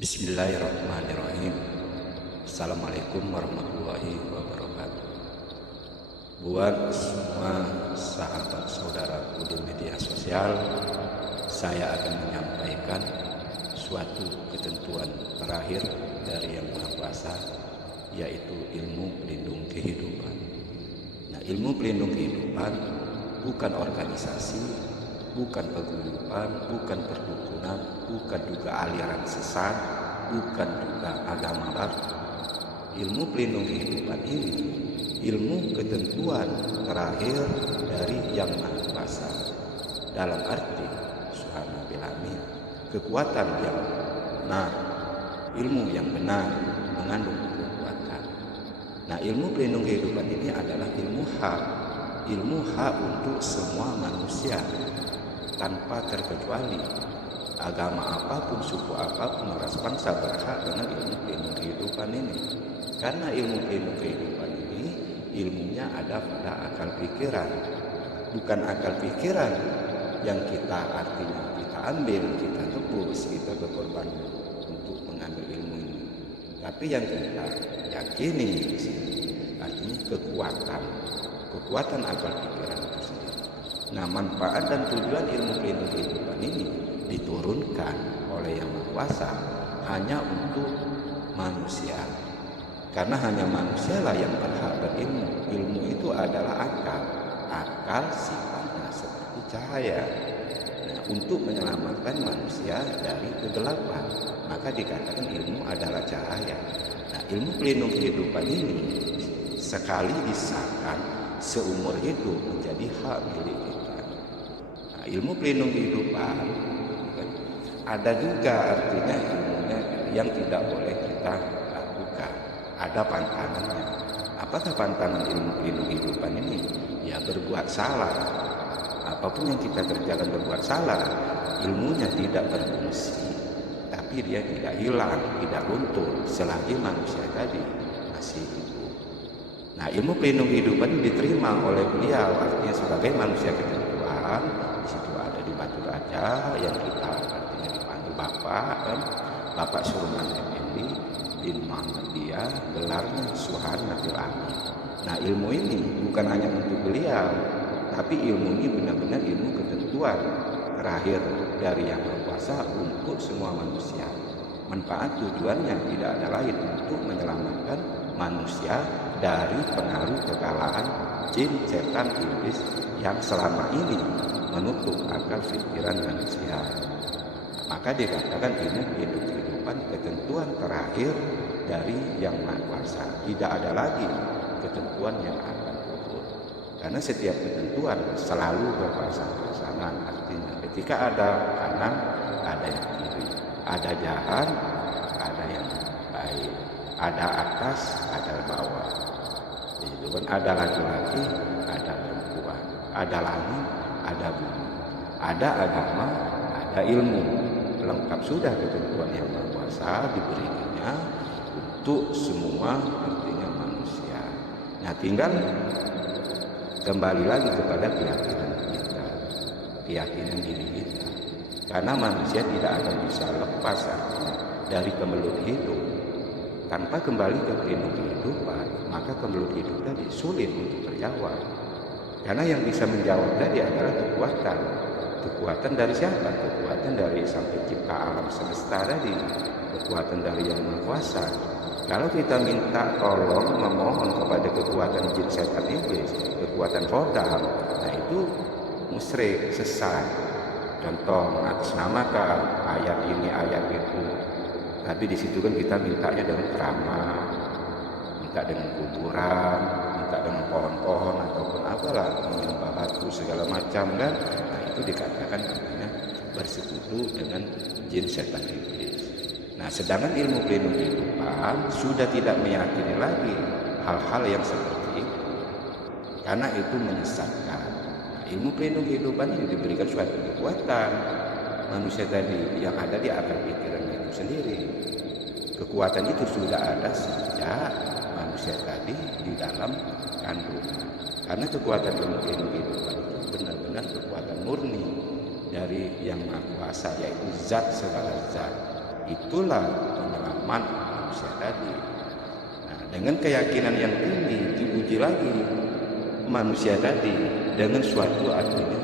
Bismillahirrahmanirrahim. Assalamualaikum warahmatullahi wabarakatuh. Buat semua sahabat saudaraku di media sosial, saya akan menyampaikan suatu ketentuan terakhir dari Yang Maha Kuasa, yaitu ilmu pelindung kehidupan. Nah, ilmu pelindung kehidupan bukan organisasi, bukan paguyuban, bukan perdukunan, bukan juga aliran sesat, bukan juga agama baru. Ilmu pelindung kehidupan ini ilmu ketentuan terakhir dari Yang Maha Kuasa, dalam arti subhanahu bil amin, kekuatan yang benar, ilmu yang benar mengandung kekuatan. Nah, ilmu pelindung kehidupan ini adalah ilmu hak untuk semua manusia tanpa terkecuali. Agama apapun, suku apapun, ras bangsa berhak dengan ilmu pelindung kehidupan ini. Karena ilmu pelindung kehidupan ini ilmunya ada pada akal pikiran. Bukan akal pikiran yang kita artinya kita ambil, kita tebus, kita berkorban untuk mengambil ilmu ini. Tapi yang kita yakini di sini artinya kekuatan akal pikiran itu sendiri. Nah, manfaat dan tujuan ilmu pelindung kehidupan ini diturunkan oleh Yang Maha Kuasa hanya untuk manusia. Karena hanya manusialah yang berhak berilmu. Ilmu itu adalah akal sifatnya seperti cahaya. Nah, untuk menyelamatkan manusia dari kegelapan, maka dikatakan ilmu adalah cahaya. Nah, ilmu pelindung kehidupan ini sekali disahkan seumur hidup menjadi hak milik kita. Nah, ilmu pelindung kehidupan ada juga artinya ilmunya yang tidak boleh kita lakukan. Ada pantangannya. Apakah pantangan ilmu pelindung kehidupan ini? Ya, berbuat salah. Apapun yang kita kerjakan berbuat salah, ilmunya tidak berfungsi, tapi dia tidak hilang, tidak luntur selagi manusia tadi masih hidup. Nah, ilmu pelindung kehidupan diterima oleh beliau artinya sebagai manusia ketentuan. Di situ ada di Batu Raja yang kita artinya dipanggil Bapak, kan? Bapak Surman Effendi bin Muhammadiyah, gelarnya Subhana bil Amin. Nah, ilmu ini bukan hanya untuk beliau, tapi ilmu ini benar-benar ilmu ketentuan terakhir dari Yang Maha Kuasa untuk semua manusia. Manfaat tujuannya tidak ada lain untuk menyelamatkan manusia dari pengaruh kekalahan jin, setan, iblis yang selama ini menutup akal pikiran manusia. Maka dikatakan ilmu pelindung kehidupan ketentuan terakhir dari Yang Maha Kuasa. Tidak ada lagi ketentuan yang akan gugur. Karena setiap ketentuan selalu berpasang-pasangan. Artinya ketika ada kanan, ada yang kiri, ada jahat, ada yang baik, ada atas, ada bawah. Itu kan ada laki-laki, ada perempuan, ada langit, ada bumi, ada agama, ada ilmu. Lengkap sudah ketentuan Yang Maha Kuasa diberikannya untuk semua artinya manusia. Nah, tinggal kembali lagi kepada keyakinan kita, keyakinan diri kita. Karena manusia tidak akan bisa lepas artinya dari kemelut hidup. Tanpa kembali ke pelindung kehidupan, maka kemelut hidup tadi sulit untuk terjawab. Karena yang bisa menjawab tadi adalah kekuatan. Kekuatan dari siapa? Kekuatan dari Sang Pencipta alam semesta tadi. Kekuatan dari Yang Maha Kuasa. Kalau kita minta tolong memohon kepada kekuatan jin, setan, iblis, kekuatan kodam, nah itu musyrik, sesat. Contoh mengatasnamakan ayat ini, ayat itu. Tapi di situ kan kita mintanya dengan keramat, minta dengan kuburan, minta dengan pohon-pohon ataupun apalah, menyembah batu segala macam kan. Nah, itu dikatakan artinya bersekutu dengan jin, setan, iblis. Nah, sedangkan ilmu pelindung kehidupan sudah tidak meyakini lagi hal-hal yang seperti itu, karena itu menyesatkan. Nah, ilmu pelindung kehidupan ini diberikan suatu kekuatan manusia tadi yang ada di akal pikirannya itu sendiri. Kekuatan itu sudah ada sejak manusia tadi di dalam kandungan. Karena kekuatan ilmu pelindung kehidupan itu benar-benar kekuatan murni dari Yang Maha Kuasa, yaitu zat segala zat. itulah penyelamat manusia tadi. Nah, dengan keyakinan yang tinggi diuji lagi manusia tadi dengan suatu artinya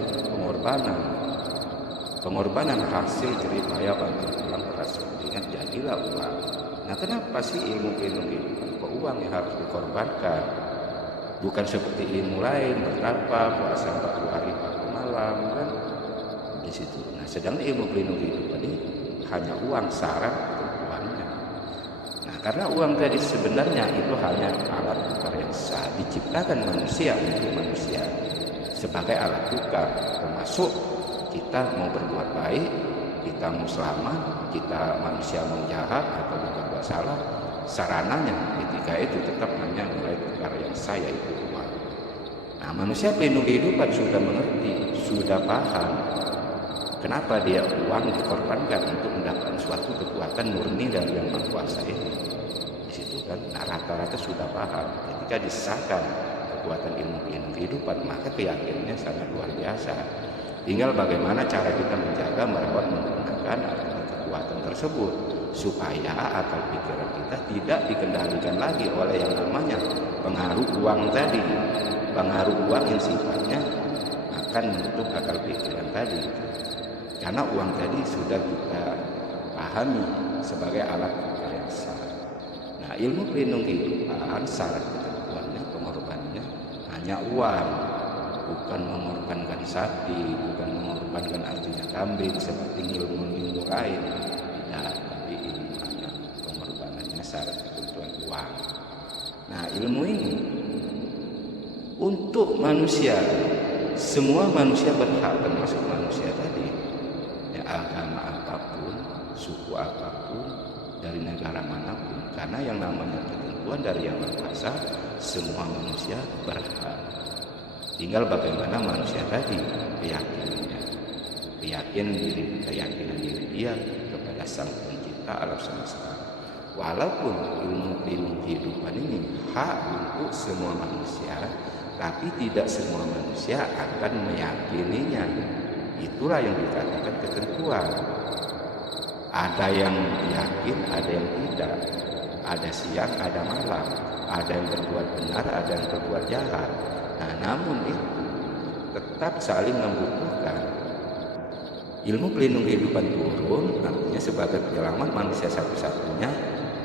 pengorbanan hasil jerih payah bantu tulang beras dengan jadilah uang. Nah, kenapa sih ilmu kehidupan kok uang yang harus dikorbankan? Bukan seperti ilmu lain bertapa puasa 40 hari 40 malam kan di situ. Nah, sedangkan ilmu pelindung kehidupan ini hanya uang syarat ketentuannya. Nah, karena uang tadi sebenarnya itu hanya alat tukar yang sah, diciptakan manusia untuk manusia sebagai alat tukar, termasuk kita mau berbuat baik, kita mau selamat, kita manusia mau jahat atau berbuat salah, sarananya ketika itu tetap hanya nilai tukar yang sah, yaitu uang. Nah, manusia pelindung kehidupan sudah mengerti, sudah paham kenapa dia uang dikorbankan untuk mendapatkan suatu kekuatan murni dari Yang Maha Kuasa ini. Di situ kan, nah, rata-rata sudah paham. Ketika disahkan kekuatan ilmu pelindung kehidupan, maka keyakinannya sangat luar biasa. Tinggal bagaimana cara kita menjaga, merawat, menggunakan kekuatan tersebut supaya akal pikiran kita tidak dikendalikan lagi oleh yang namanya pengaruh uang tadi. Pengaruh uang yang sifatnya akan menutup akal pikiran tadi. Karena uang tadi sudah kita pahami sebagai alat tukar yang sah. Nah, ilmu pelindung kehidupan syarat ketentuannya, pengorbanannya hanya uang. Bukan mengorbankan sapi, bukan mengorbankan artinya kambing seperti ilmu-ilmu lain. Tidak, tapi ilmu hanya pengorbanannya syarat ketentuan uang. Nah, ilmu ini untuk manusia, semua manusia berhak, termasuk manusia tadi. Ya, agama apapun, suku apapun, dari negara manapun, karena yang namanya ketentuan dari Yang Maha Kuasa, semua manusia berhak. Tinggal bagaimana manusia tadi keyakinannya, keyakinan diri dia kepada Sang Pencipta alam semesta. Walaupun ilmu kehidupan ini hak untuk semua manusia, tapi tidak semua manusia akan meyakininya. Itulah yang dikatakan ketentuan. Ada yang yakin, ada yang tidak. Ada siang, ada malam. Ada yang berbuat benar, ada yang berbuat jahat. Nah, namun itu tetap saling membutuhkan. Ilmu pelindung kehidupan turun artinya sebagai penyelamat manusia satu-satunya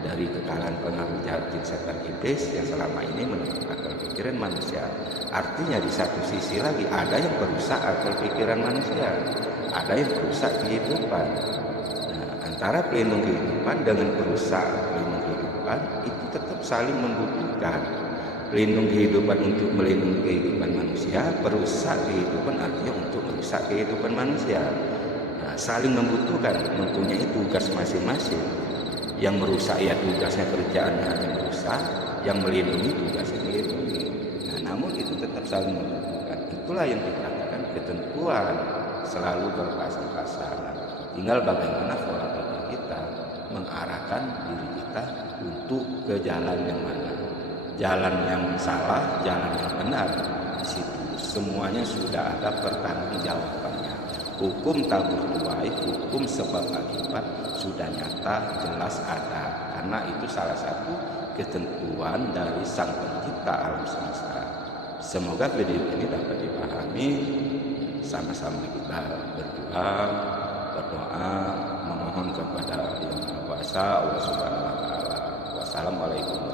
dari kekalahan pengaruh jahat jin setan iblis yang selama ini menutup akal pikiran manusia. Artinya di satu sisi lagi ada yang merusak akal pikiran manusia, ada yang merusak kehidupan. Nah, antara pelindung kehidupan dengan perusak pelindung kehidupan itu tetap saling membutuhkan. Pelindung kehidupan untuk melindungi kehidupan manusia, perusak kehidupan artinya untuk merusak kehidupan manusia. Nah, saling membutuhkan, mempunyai tugas masing-masing. Yang merusak ya tugasnya, kerjaannya hanya merusak, yang melindungi tugasnya melindungi. Nah, namun itu tetap saling membutuhkan. Itulah yang dikatakan ketentuan selalu berpasang-pasangan. Tinggal bagaimana pola pikir kita mengarahkan diri kita untuk ke jalan yang mana. Jalan yang salah, jalan yang benar. Di situ semuanya sudah ada pertanggungjawabannya. Hukum tabur tuai, hukum sebab akibat sudah nyata, jelas ada. Karena itu salah satu ketentuan dari Sang Pencipta alam semesta. Semoga video ini dapat dipahami. Sama-sama kita berdoa, memohon kepada Yang Maha Kuasa Allah Subhanahu wa Ta'ala. Wassalamualaikum.